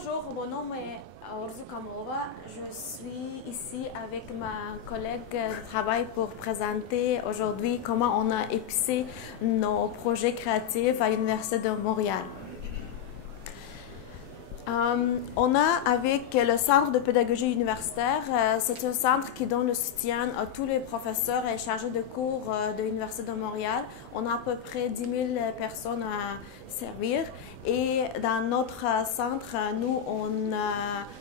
Bonjour, mon nom est Orzu Kamova. Je suis ici avec ma collègue de travail pour présenter aujourd'hui comment on a épicé nos projets créatifs à l'Université de Montréal. On a avec le Centre de pédagogie universitaire, c'est un centre qui donne le soutien à tous les professeurs et chargés de cours de l'Université de Montréal. On a à peu près 10 000 personnes à servir et dans notre centre, nous, on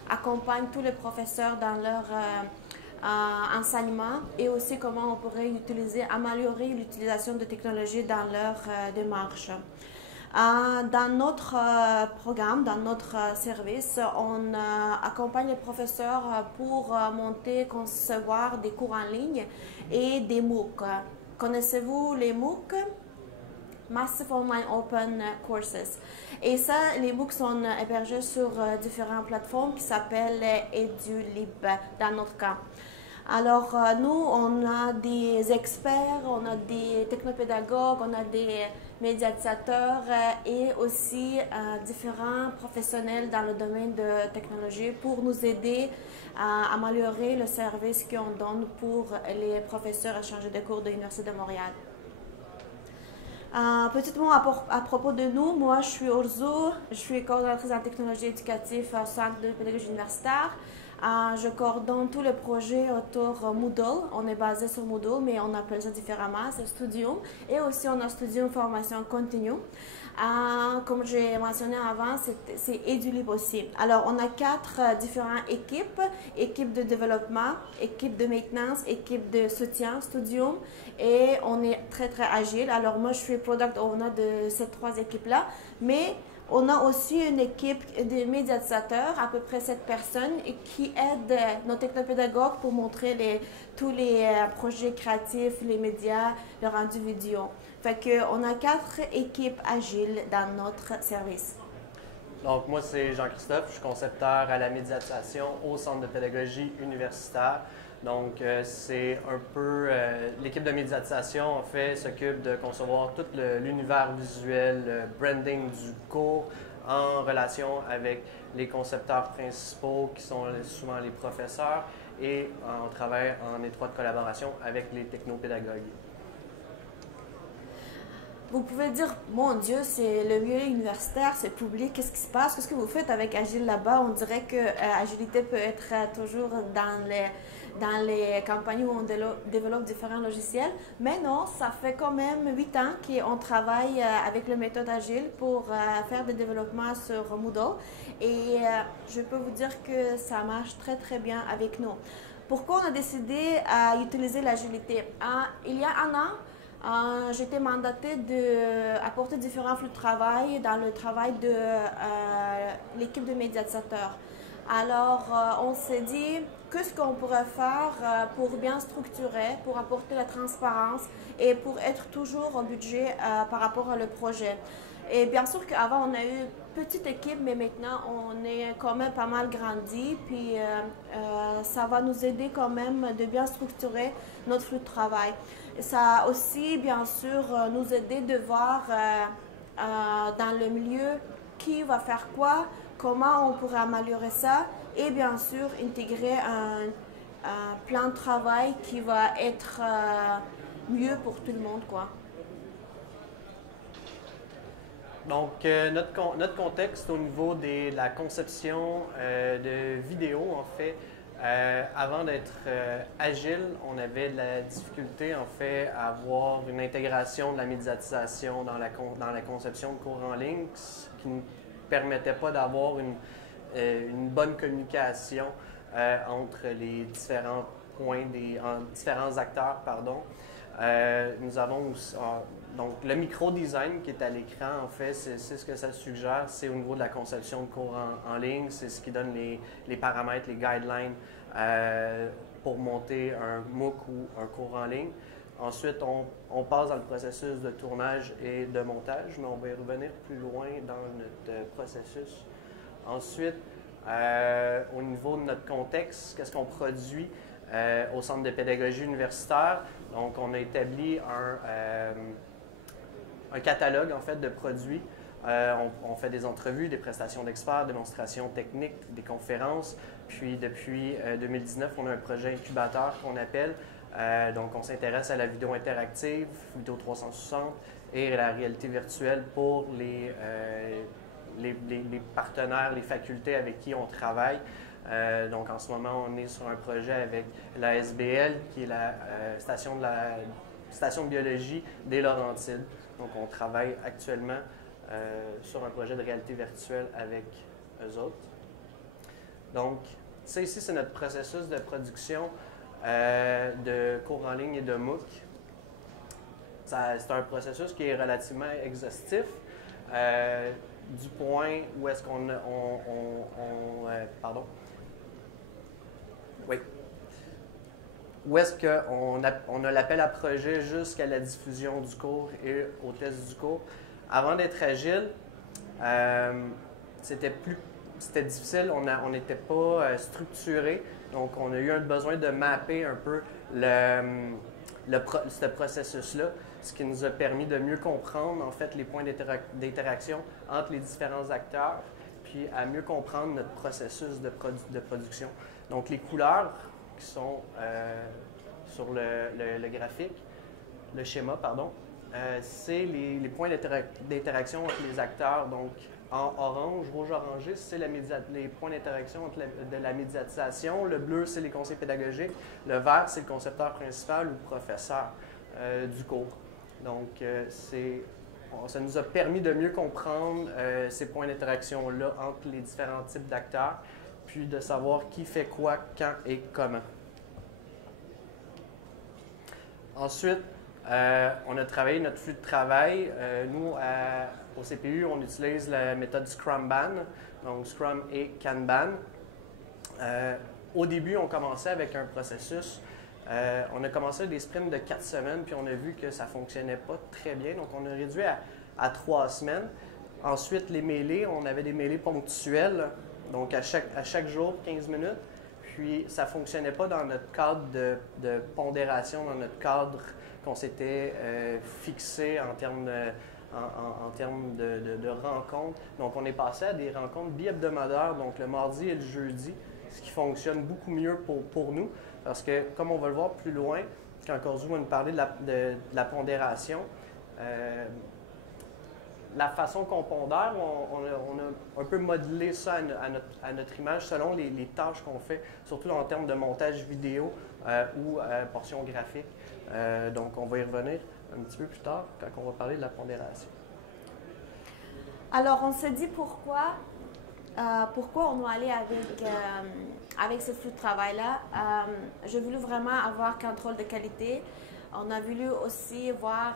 accompagne tous les professeurs dans leur enseignement et aussi comment on pourrait améliorer l'utilisation de technologies dans leur démarche. Dans notre programme, dans notre service, on accompagne les professeurs pour monter, concevoir des cours en ligne et des MOOC. Connaissez-vous les MOOC? Massive Online Open Courses. Et ça, les MOOC sont hébergés sur différentes plateformes qui s'appellent EduLib dans notre cas. Alors, nous, on a des experts, on a des technopédagogues, on a des médiatisateurs et aussi différents professionnels dans le domaine de technologie pour nous aider à améliorer le service qu'on donne pour les professeurs à charger de cours de l'Université de Montréal. Petit mot à propos de nous, moi je suis Orzu, je suis coordonnatrice en technologie éducative au Centre de pédagogie universitaire. Je coordonne tous les projets autour Moodle. On est basé sur Moodle, mais on appelle ça différemment, c'est Studium. Et aussi, on a Studium Formation Continue. Comme j'ai mentionné avant, c'est EduLib aussi. Alors, on a 4 différentes équipes. Équipe de développement, équipe de maintenance, équipe de soutien, Studium. Et on est très, très agile. Alors, moi, je suis Product Owner de ces 3 équipes-là. Mais on a aussi une équipe de médiatisateurs, à peu près 7 personnes, qui aident nos technopédagogues pour montrer tous les projets créatifs, les médias, le rendu vidéo. Fait qu'on a 4 équipes agiles dans notre service. Donc, moi, c'est Jean-Christophe, je suis concepteur à la médiatisation au Centre de pédagogie universitaire. Donc, c'est un peu... l'équipe de médiatisation, en fait, s'occupe de concevoir tout l'univers visuel, le branding du cours en relation avec les concepteurs principaux qui sont souvent les professeurs et on travaille en étroite collaboration avec les technopédagogues. Vous pouvez dire, mon Dieu, c'est le milieu universitaire, c'est public, qu'est-ce qui se passe? Qu'est-ce que vous faites avec Agile là-bas? On dirait que Agilité peut être toujours dans les campagnes où on développe différents logiciels. Mais non, ça fait quand même 8 ans qu'on travaille avec la méthode Agile pour faire des développements sur Moodle. Et je peux vous dire que ça marche très, très bien avec nous. Pourquoi on a décidé à utiliser l'agilité? Il y a un an, j'ai été mandatée d'apporter différents flux de travail dans le travail de l'équipe de médiatisateurs. Alors, on s'est dit, qu'est-ce qu'on pourrait faire pour bien structurer, pour apporter la transparence et pour être toujours au budget par rapport au projet. Et bien sûr qu'avant, on a eu une petite équipe, mais maintenant, on est quand même pas mal grandi. Puis, ça va nous aider quand même de bien structurer notre flux de travail. Ça a aussi, bien sûr, nous aider de voir dans le milieu qui va faire quoi, comment on pourrait améliorer ça et bien sûr intégrer un plan de travail qui va être mieux pour tout le monde, quoi. Donc, notre contexte au niveau de la conception de vidéos, en fait, avant d'être agile, on avait de la difficulté, en fait, à avoir une intégration de la médiatisation dans la conception de cours en ligne qui ne permettait pas d'avoir une bonne communication entre les différents points, différents acteurs, pardon. Nous avons aussi, donc le micro-design qui est à l'écran, en fait, c'est ce que ça suggère, c'est au niveau de la conception de cours en ligne, c'est ce qui donne les paramètres, les guidelines pour monter un MOOC ou un cours en ligne. Ensuite, on passe dans le processus de tournage et de montage, mais on va y revenir plus loin dans notre processus. Ensuite, au niveau de notre contexte, qu'est-ce qu'on produit au Centre de pédagogie universitaire? Donc, on a établi un catalogue, en fait, de produits On fait des entrevues, des prestations d'experts, démonstrations techniques, des conférences. Puis depuis 2019, on a un projet incubateur qu'on appelle. Donc on s'intéresse à la vidéo interactive, vidéo 360 et la réalité virtuelle pour les partenaires, les facultés avec qui on travaille. Donc en ce moment, on est sur un projet avec la SBL, qui est la station de biologie des Laurentides. Donc on travaille actuellement sur un projet de réalité virtuelle avec eux autres. Donc ça ici, c'est notre processus de production de cours en ligne et de MOOC. C'est un processus qui est relativement exhaustif. Du point où est-ce qu'on pardon. Oui. Où est-ce qu'on a l'appel à projet jusqu'à la diffusion du cours et au test du cours. Avant d'être agile, c'était difficile, on n'était pas structuré, donc on a eu un besoin de mapper un peu ce processus-là, ce qui nous a permis de mieux comprendre en fait les points d'interaction entre les différents acteurs, puis à mieux comprendre notre processus de production. Donc les couleurs qui sont sur le graphique, le schéma, pardon, c'est les points d'interaction entre les acteurs. Donc en orange, rouge-orangé, c'est les points d'interaction de la médiatisation. Le bleu, c'est les conseils pédagogiques. Le vert, c'est le concepteur principal ou le professeur du cours. Donc, ça nous a permis de mieux comprendre ces points d'interaction-là entre les différents types d'acteurs, puis de savoir qui fait quoi, quand et comment. Ensuite, on a travaillé notre flux de travail. Nous, au CPU, on utilise la méthode Scrum-Ban, donc Scrum et Kanban. Au début, on commençait avec un processus. On a commencé des sprints de 4 semaines, puis on a vu que ça ne fonctionnait pas très bien. Donc, on a réduit à 3 semaines. Ensuite, les mêlées, on avait des mêlées ponctuelles, donc à chaque jour, 15 minutes. Puis, ça ne fonctionnait pas dans notre cadre de pondération, dans notre cadre qu'on s'était fixé en termes de rencontres. Donc, on est passé à des rencontres bi-hebdomadaires, donc le mardi et le jeudi, ce qui fonctionne beaucoup mieux pour nous, parce que, comme on va le voir plus loin, quand Corzu va nous parler de la pondération, la façon qu'on pondère, on a un peu modelé ça à notre image selon les tâches qu'on fait, surtout en termes de montage vidéo ou portion graphique. Donc, on va y revenir un petit peu plus tard quand on va parler de la pondération. Alors, on s'est dit pourquoi on doit aller avec ce flux de travail-là. J'ai voulu vraiment avoir contrôle de qualité. On a voulu aussi voir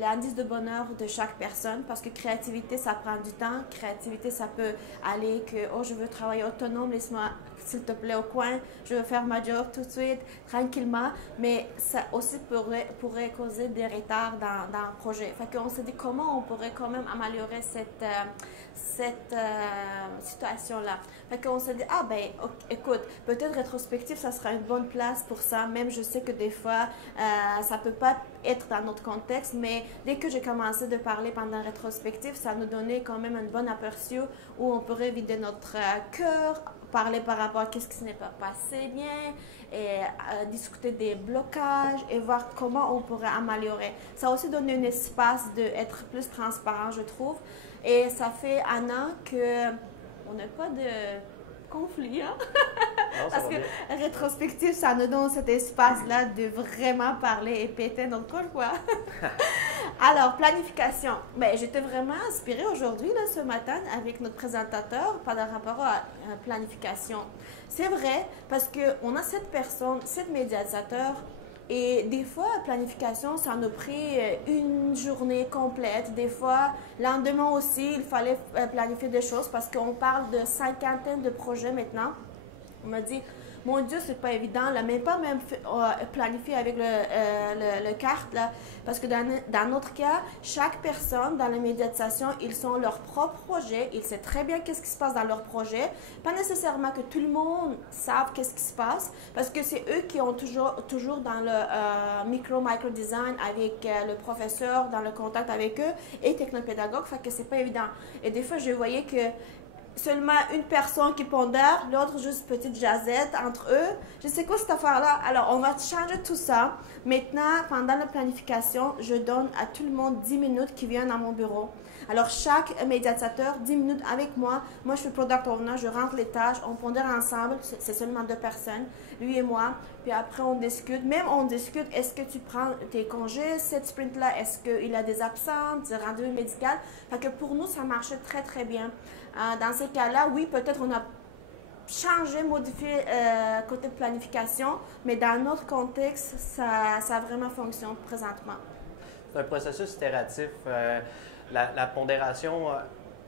l'indice de bonheur de chaque personne, parce que créativité, ça prend du temps. Créativité, ça peut aller que « Oh, je veux travailler autonome, laisse-moi s'il te plaît au coin, je veux faire ma job tout de suite, tranquillement. » Mais ça aussi pourrait causer des retards dans le projet. Fait qu'on s'est dit comment on pourrait quand même améliorer cette situation-là. Fait qu'on s'est dit, ah ben, écoute, peut-être rétrospective, ça sera une bonne place pour ça. Même je sais que des fois, ça peut pas être dans notre contexte, mais dès que j'ai commencé de parler pendant rétrospective, ça nous donnait quand même un bon aperçu où on pourrait vider notre cœur, parler par rapport à qu'est-ce qui n'est pas passé bien, et discuter des blocages et voir comment on pourrait améliorer. Ça a aussi donné un espace d'être plus transparent, je trouve. Et ça fait 1 an qu'on n'a pas de conflit. Hein? Non, parce que rétrospective, ça nous donne cet espace-là de vraiment parler et péter notre colle, quoi. Alors, planification. Ben, j'étais vraiment inspirée aujourd'hui, ce matin, avec notre présentateur par rapport à la planification. C'est vrai, parce qu'on a 7 personnes, 7 médiatisateurs, et des fois, la planification, ça nous a pris une journée complète. Des fois, le lendemain aussi, il fallait planifier des choses parce qu'on parle de 50aine de projets maintenant. On m'a dit, Mon Dieu, c'est pas évident, là, même pas même planifier avec le carte, là, parce que dans notre cas, chaque personne dans la médiatisation, ils ont leur propre projet, ils savent très bien qu'est-ce qui se passe dans leur projet, pas nécessairement que tout le monde sache qu'est-ce qui se passe, parce que c'est eux qui ont toujours dans le micro-design avec le professeur, dans le contact avec eux, et technopédagogue, fait que c'est pas évident. Et des fois, je voyais que seulement une personne qui pondère, l'autre juste petite jazette entre eux. Je sais quoi cette affaire-là? Alors, on va changer tout ça. Maintenant, pendant la planification, je donne à tout le monde 10 minutes qui viennent à mon bureau. Alors, chaque médiateur, 10 minutes avec moi. Moi, je suis product owner, je rentre les tâches, on pondère ensemble. C'est seulement 2 personnes, lui et moi. Puis après, on discute. Même on discute, est-ce que tu prends tes congés, cette sprint-là? Est-ce qu'il a des absences, des rendez-vous médicaux? Fait que pour nous, ça marchait très, très bien. Dans ces cas-là, oui, peut-être on a changé, modifié côté planification, mais dans notre contexte, ça vraiment fonctionne présentement. C'est un processus itératif. La pondération,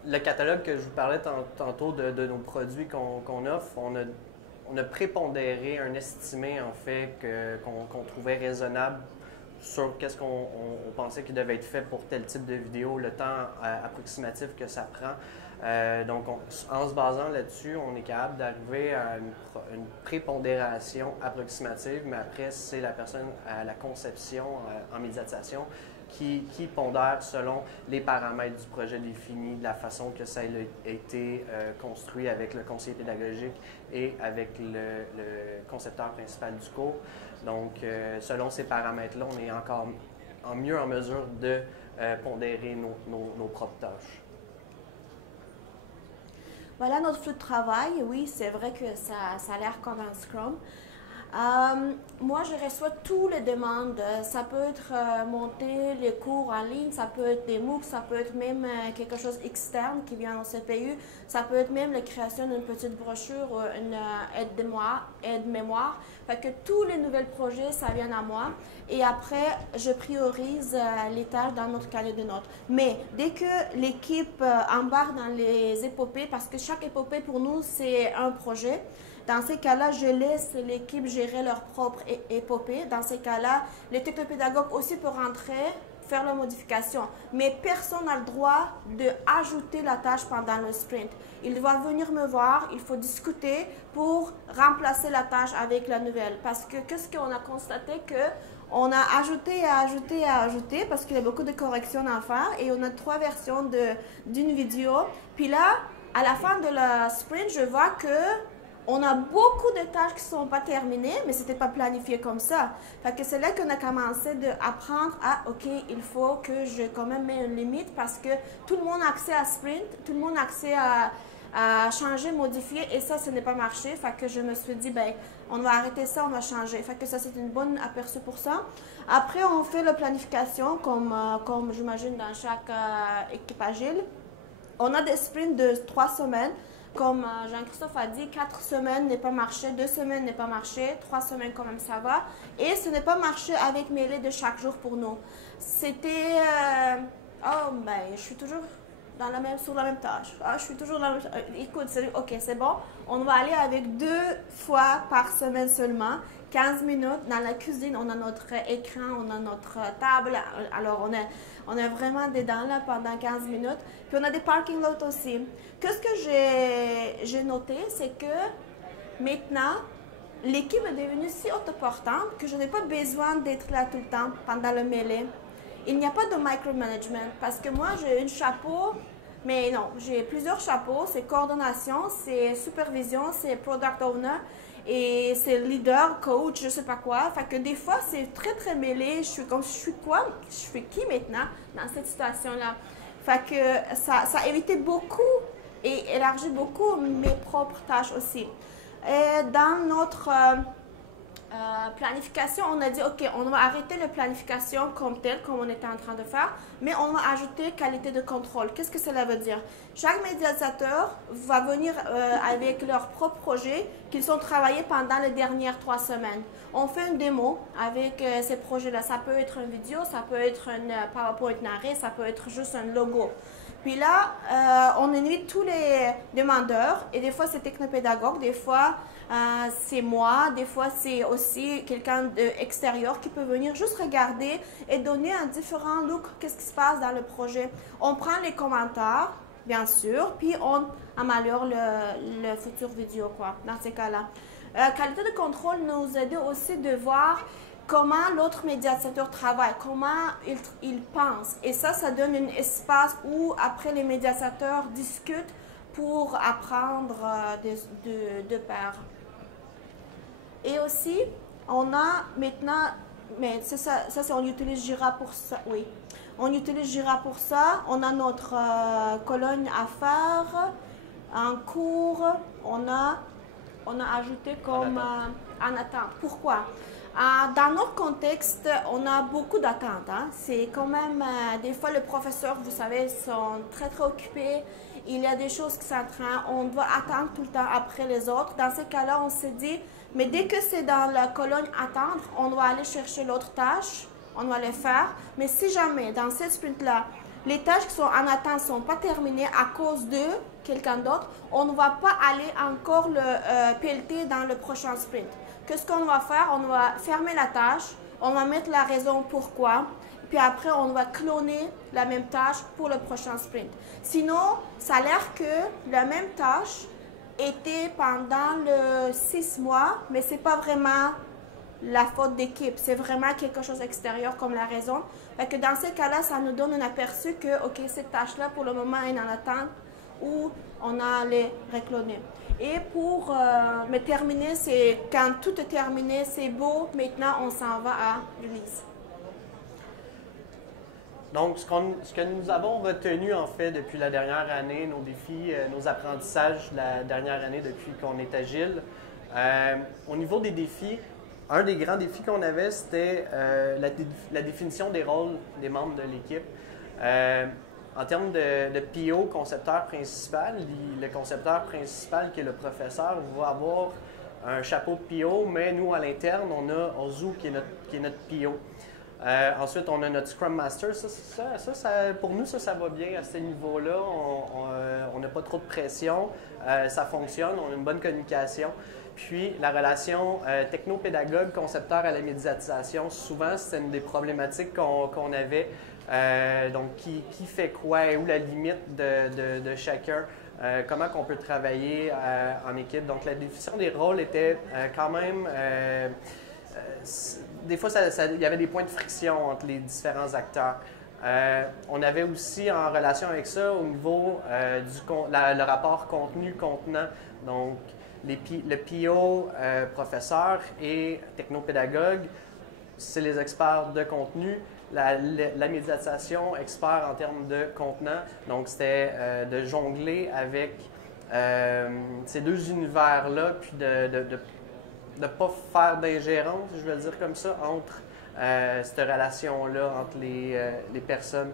le catalogue que je vous parlais tantôt de nos produits qu'on offre, on a prépondéré un estimé, en fait, qu'on trouvait raisonnable sur qu'est-ce qu'on pensait qu'il devait être fait pour tel type de vidéo, le temps approximatif que ça prend. Donc, en se basant là-dessus, on est capable d'arriver à une prépondération approximative, mais après, c'est la personne à la conception en médiatisation qui pondère selon les paramètres du projet défini, de la façon que ça a été construit avec le conseiller pédagogique et avec le concepteur principal du cours. Donc, selon ces paramètres-là, on est encore mieux en mesure de pondérer nos propres tâches. Voilà notre flux de travail. Oui, c'est vrai que ça a l'air comme un Scrum. Moi, je reçois toutes les demandes. Ça peut être monter les cours en ligne, ça peut être des MOOC, ça peut être même quelque chose externe qui vient au CPU, ça peut être même la création d'une petite brochure ou une aide-mémoire. Fait que tous les nouveaux projets, ça vient à moi. Et après, je priorise les tâches dans notre cahier de notes. Mais dès que l'équipe embarque dans les épopées, parce que chaque épopée pour nous, c'est un projet, dans ces cas-là, je laisse l'équipe gérer leur propre épopée. Dans ces cas-là, le technopédagogue aussi peut rentrer, faire la modification. Mais personne n'a le droit d'ajouter la tâche pendant le sprint. Il doit venir me voir, il faut discuter pour remplacer la tâche avec la nouvelle. Parce que qu'est-ce qu'on a constaté que on a ajouté, parce qu'il y a beaucoup de corrections à faire et on a 3 versions d'une vidéo. Puis là, à la fin de la sprint, je vois que on a beaucoup de tâches qui ne sont pas terminées, mais ce n'était pas planifié comme ça. Fait que c'est là qu'on a commencé à apprendre à, OK, il faut que je quand même mette une limite parce que tout le monde a accès à sprint, tout le monde a accès à changer, modifier, et ça n'est pas marché. Fait que je me suis dit, ben, on va arrêter ça, on va changer. Fait que ça, c'est une bonne aperçu pour ça. Après, on fait la planification, comme j'imagine dans chaque équipe agile. On a des sprints de 3 semaines. Comme Jean-Christophe a dit, 4 semaines n'est pas marché, 2 semaines n'est pas marché, 3 semaines quand même ça va. Et ce n'est pas marché avec mêlée de chaque jour pour nous. C'était, je suis toujours sur la même tâche. Je suis toujours dans la même tâche. Écoute, ok, c'est bon. On va aller avec 2 fois par semaine seulement. 15 minutes. Dans la cuisine, on a notre écran, on a notre table. Alors, on est vraiment dedans là pendant 15 minutes. Puis, on a des parking lots aussi. Qu'est-ce que j'ai noté, c'est que maintenant, l'équipe est devenue si autoportante que je n'ai pas besoin d'être là tout le temps pendant le mêlée. Il n'y a pas de micromanagement parce que moi, j'ai un chapeau, mais non, j'ai plusieurs chapeaux. C'est coordination, c'est supervision, c'est product owner. Et c'est leader, coach, je sais pas quoi. Fait que des fois, c'est très, très mêlé. Je suis quoi? Je suis qui maintenant dans cette situation-là? Fait que ça a évité beaucoup et élargi beaucoup mes propres tâches aussi. Et dans notre planification, on a dit, OK, on va arrêter la planification comme telle, comme on était en train de faire, mais on va ajouter qualité de contrôle. Qu'est-ce que cela veut dire? Chaque médiateur va venir avec leur propre projet qu'ils ont travaillé pendant les dernières 3 semaines. On fait une démo avec ces projets-là. Ça peut être une vidéo, ça peut être un PowerPoint narré, ça peut être juste un logo. Puis là, on invite tous les demandeurs, et des fois c'est technopédagogue, des fois c'est moi, des fois c'est aussi quelqu'un d'extérieur qui peut venir juste regarder et donner un différent look, qu'est-ce qui se passe dans le projet. On prend les commentaires, bien sûr, puis on améliore le futur vidéo, quoi, dans ces cas-là. Qualité de contrôle nous aide aussi de voir comment l'autre médiateur travaille, comment il pense. Et ça donne un espace où après les médiateurs discutent pour apprendre de pair. Et aussi, on a maintenant, mais ça on utilise Jira pour ça, oui. On utilise Jira pour ça. On a notre colonne à faire en cours. On a ajouté comme en attente. Pourquoi? Dans notre contexte, on a beaucoup d'attentes. Hein. C'est quand même, des fois, les professeurs, vous savez, sont très, très occupés. Il y a des choses qui sont en train, on doit attendre tout le temps après les autres. Dans ce cas-là, on s'est dit, mais dès que c'est dans la colonne attendre, on doit aller chercher l'autre tâche, on va les faire. Mais si jamais, dans cette sprint-là, les tâches qui sont en attente ne sont pas terminées à cause de quelqu'un d'autre, on ne va pas aller encore le pelleter dans le prochain sprint. Qu'est-ce qu'on va faire? On va fermer la tâche, on va mettre la raison pourquoi, puis après on va cloner la même tâche pour le prochain sprint. Sinon, ça a l'air que la même tâche était pendant le 6 mois, mais ce n'est pas vraiment la faute d'équipe, c'est vraiment quelque chose d'extérieur comme la raison. Fait que dans ce cas-là, ça nous donne un aperçu que, ok, cette tâche-là pour le moment est en attente ou on a les recloner. Et pour me terminer, c'est quand tout est terminé, c'est beau, maintenant on s'en va à release. Donc, ce que nous avons retenu en fait depuis la dernière année, nos défis, nos apprentissages de la dernière année depuis qu'on est agile, au niveau des défis, un des grands défis qu'on avait, c'était la définition des rôles des membres de l'équipe. En termes de PO, concepteur principal, le concepteur principal qui est le professeur va avoir un chapeau de PO, mais nous, à l'interne, on a Ozu qui est notre PO. Ensuite, on a notre Scrum Master. Pour nous, ça va bien à ce niveau-là. On n'a pas trop de pression. Ça fonctionne. On a une bonne communication. Puis, la relation technopédagogue, concepteur à la médiatisation, souvent, c'est une des problématiques qu'on avait. Donc, qui fait quoi et où la limite de chacun, comment on peut travailler en équipe. Donc, la définition des rôles était quand même... des fois, il y avait des points de friction entre les différents acteurs. On avait aussi en relation avec ça au niveau le rapport contenu-contenant. Donc, le PO, professeur et technopédagogue, c'est les experts de contenu. La médiatisation, expert en termes de contenant. Donc, c'était de jongler avec ces deux univers-là, puis de ne pas faire d'ingérence, je vais le dire comme ça, entre cette relation-là, entre les personnes.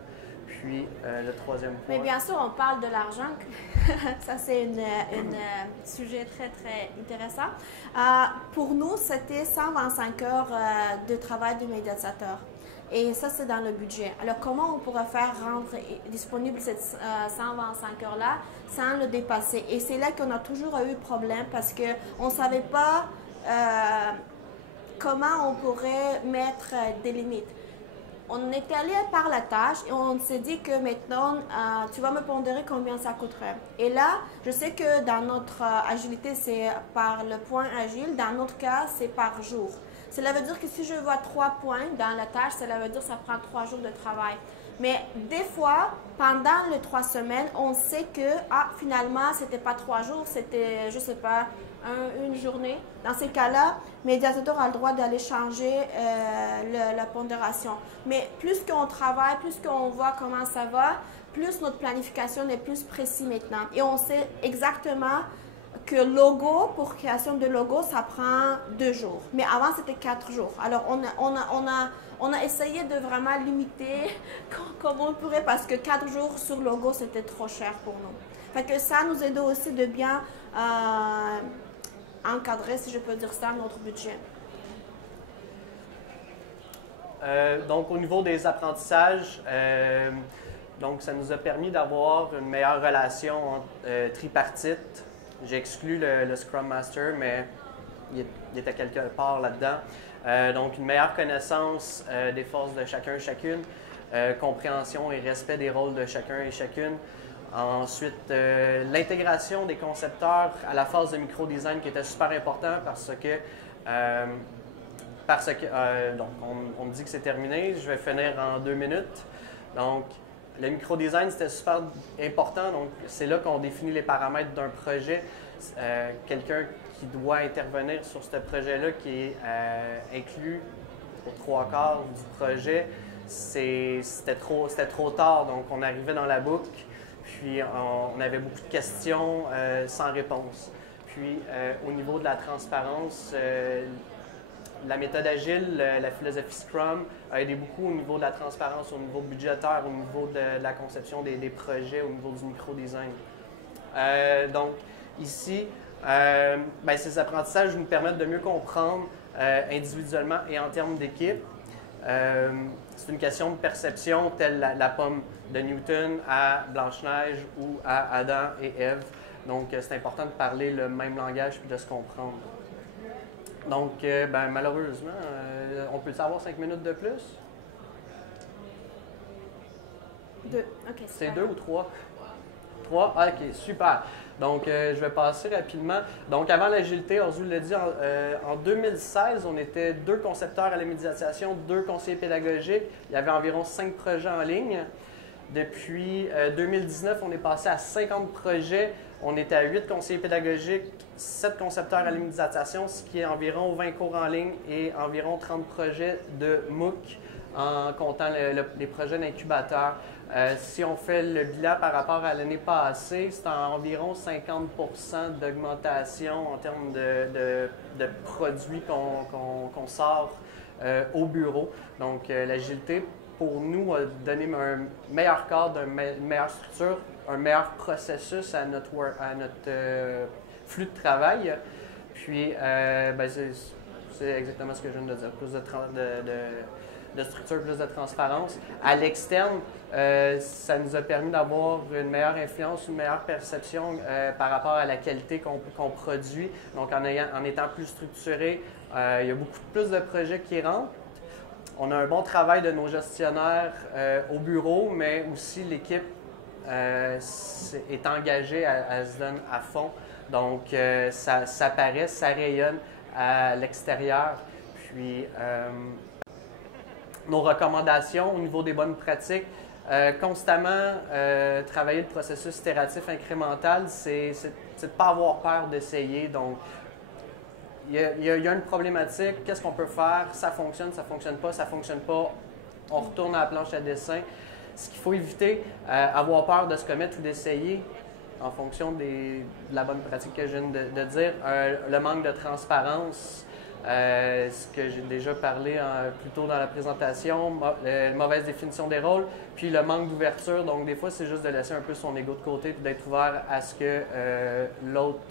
Puis, le troisième point. Mais bien sûr, on parle de l'argent. Ça, c'est un sujet très, très intéressant. Pour nous, c'était 125 heures de travail de médiateur. Et ça, c'est dans le budget. Alors, comment on pourrait faire rendre disponible cette 125 heures-là sans le dépasser? Et c'est là qu'on a toujours eu problème parce qu'on ne savait pas comment on pourrait mettre des limites. On est allé par la tâche et on s'est dit que maintenant, tu vas me pondérer combien ça coûterait. Et là, je sais que dans notre agilité, c'est par le point agile. Dans notre cas, c'est par jour. Cela veut dire que si je vois 3 points dans la tâche, cela veut dire que ça prend 3 jours de travail. Mais des fois, pendant les 3 semaines, on sait que finalement, ce n'était pas 3 jours, c'était, je ne sais pas, une journée. Dans ces cas-là, le médiateur a le droit d'aller changer la pondération. Mais plus qu'on travaille, plus qu'on voit comment ça va, plus notre planification est plus précise maintenant. Et on sait exactement que logo, pour création de logo, ça prend 2 jours. Mais avant, c'était 4 jours. Alors, on a essayé de vraiment limiter comme on pourrait parce que 4 jours sur logo, c'était trop cher pour nous. Fait que ça nous aide aussi de bien encadrer, si je peux dire ça, notre budget. Donc, au niveau des apprentissages, Donc, ça nous a permis d'avoir une meilleure relation tripartite. J'ai exclu le Scrum Master, mais il était quelque part là-dedans. Donc, une meilleure connaissance des forces de chacun et chacune, compréhension et respect des rôles de chacun et chacune. Ensuite, l'intégration des concepteurs à la phase de micro-design qui était super important parce que donc, on me dit que c'est terminé, je vais finir en 2 minutes. Donc, le micro-design, c'était super important. Donc, c'est là qu'on définit les paramètres d'un projet. Quelqu'un qui doit intervenir sur ce projet-là, qui est inclus aux 3/4 du projet, c'était trop tard. Donc, on arrivait dans la boucle, puis on avait beaucoup de questions sans réponse. Puis, au niveau de la transparence, la méthode agile, la philosophie Scrum a aidé beaucoup au niveau de la transparence, au niveau budgétaire, au niveau de la conception des projets, au niveau du micro-design. Donc, ici, ces apprentissages nous permettent de mieux comprendre individuellement et en termes d'équipe. C'est une question de perception, telle la pomme de Newton à Blanche-Neige ou à Adam et Ève. Donc, c'est important de parler le même langage puis de se comprendre. Donc, malheureusement, on peut avoir 5 minutes de plus? 2. OK. C'est 2 ou 3? 3? Ah, OK, super. Donc, je vais passer rapidement. Donc, avant l'agilité, Orzu l'a dit, en 2016, on était 2 concepteurs à la médiatisation, 2 conseillers pédagogiques. Il y avait environ 5 projets en ligne. Depuis 2019, on est passé à 50 projets. On était à 8 conseillers pédagogiques, 7 concepteurs à la médiatisation, ce qui est environ 20 cours en ligne et environ 30 projets de MOOC en comptant les projets d'incubateurs. Si on fait le bilan par rapport à l'année passée, c'est environ 50% d'augmentation en termes de produits qu'on sort au bureau. Donc, l'agilité, pour nous, a donné un meilleur cadre, une meilleure structure, un meilleur processus à notre flux de travail. Puis, c'est exactement ce que je viens de dire, plus de structure, plus de transparence. À l'externe, ça nous a permis d'avoir une meilleure influence, une meilleure perception par rapport à la qualité qu'on produit. Donc, en étant plus structuré, il y a beaucoup plus de projets qui rentrent. On a un bon travail de nos gestionnaires au bureau, mais aussi l'équipe est engagée, elle se donne à fond. Donc, ça paraît, ça rayonne à l'extérieur. Puis, nos recommandations au niveau des bonnes pratiques, constamment travailler le processus itératif incrémental, c'est de ne pas avoir peur d'essayer. Donc, il y a une problématique, qu'est-ce qu'on peut faire? Ça fonctionne pas, ça fonctionne pas, on retourne à la planche à dessin. Ce qu'il faut éviter, avoir peur de se commettre et d'essayer en fonction de la bonne pratique que je viens de dire. Le manque de transparence, ce que j'ai déjà parlé plus tôt dans la présentation, mauvaise définition des rôles, puis le manque d'ouverture. Donc, des fois, c'est juste de laisser un peu son ego de côté et d'être ouvert à ce que l'autre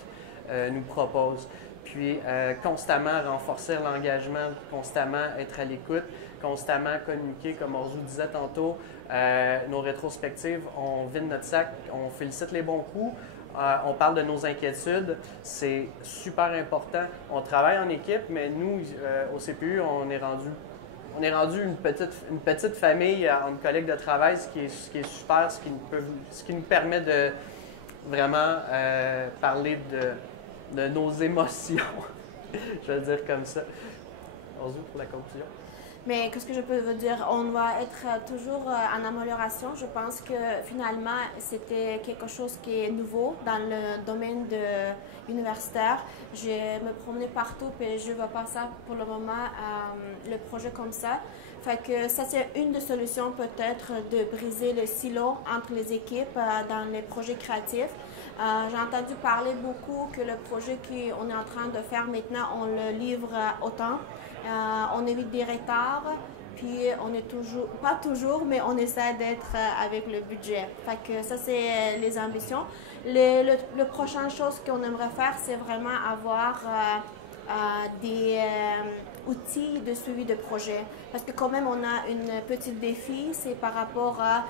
nous propose. Puis, constamment renforcer l'engagement, constamment être à l'écoute, constamment communiquer, comme Orzu disait tantôt, nos rétrospectives, on vide notre sac, on félicite les bons coups, on parle de nos inquiétudes, c'est super important. On travaille en équipe, mais nous, au CPU, on est rendu une petite famille entre collègues de travail, ce qui est super, ce qui nous permet de vraiment parler de nos émotions. Je vais le dire comme ça. Orzu, pour la conclusion. Mais qu'est-ce que je peux vous dire? On va être toujours en amélioration. Je pense que finalement, c'était quelque chose qui est nouveau dans le domaine universitaire. Je me promenais partout et je ne vois pas ça pour le moment, le projet comme ça. Fait que ça, c'est une des solutions peut-être de briser le silo entre les équipes dans les projets créatifs. J'ai entendu parler beaucoup que le projet qu'on est en train de faire maintenant, on le livre au temps. On évite des retards, puis on est toujours, pas toujours, mais on essaie d'être avec le budget. Fait que ça, c'est les ambitions. Le prochaine chose qu'on aimerait faire, c'est vraiment avoir des outils de suivi de projet. Parce que quand même, on a une petite défi, c'est par rapport à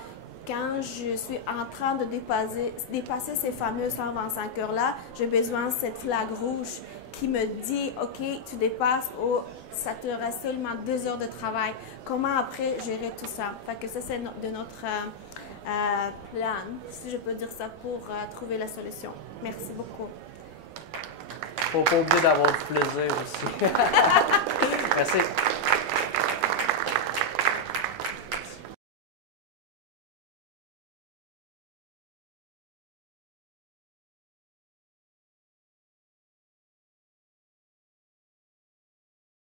quand je suis en train de dépasser ces fameux 125 heures-là, j'ai besoin de cette flag rouge qui me dit, OK, tu dépasses ou ça te reste seulement 2 heures de travail. Comment après gérer tout ça? Fait que ça, c'est de notre plan, si je peux dire ça, pour trouver la solution. Merci beaucoup. Faut pas oublier d'avoir du plaisir aussi. Merci.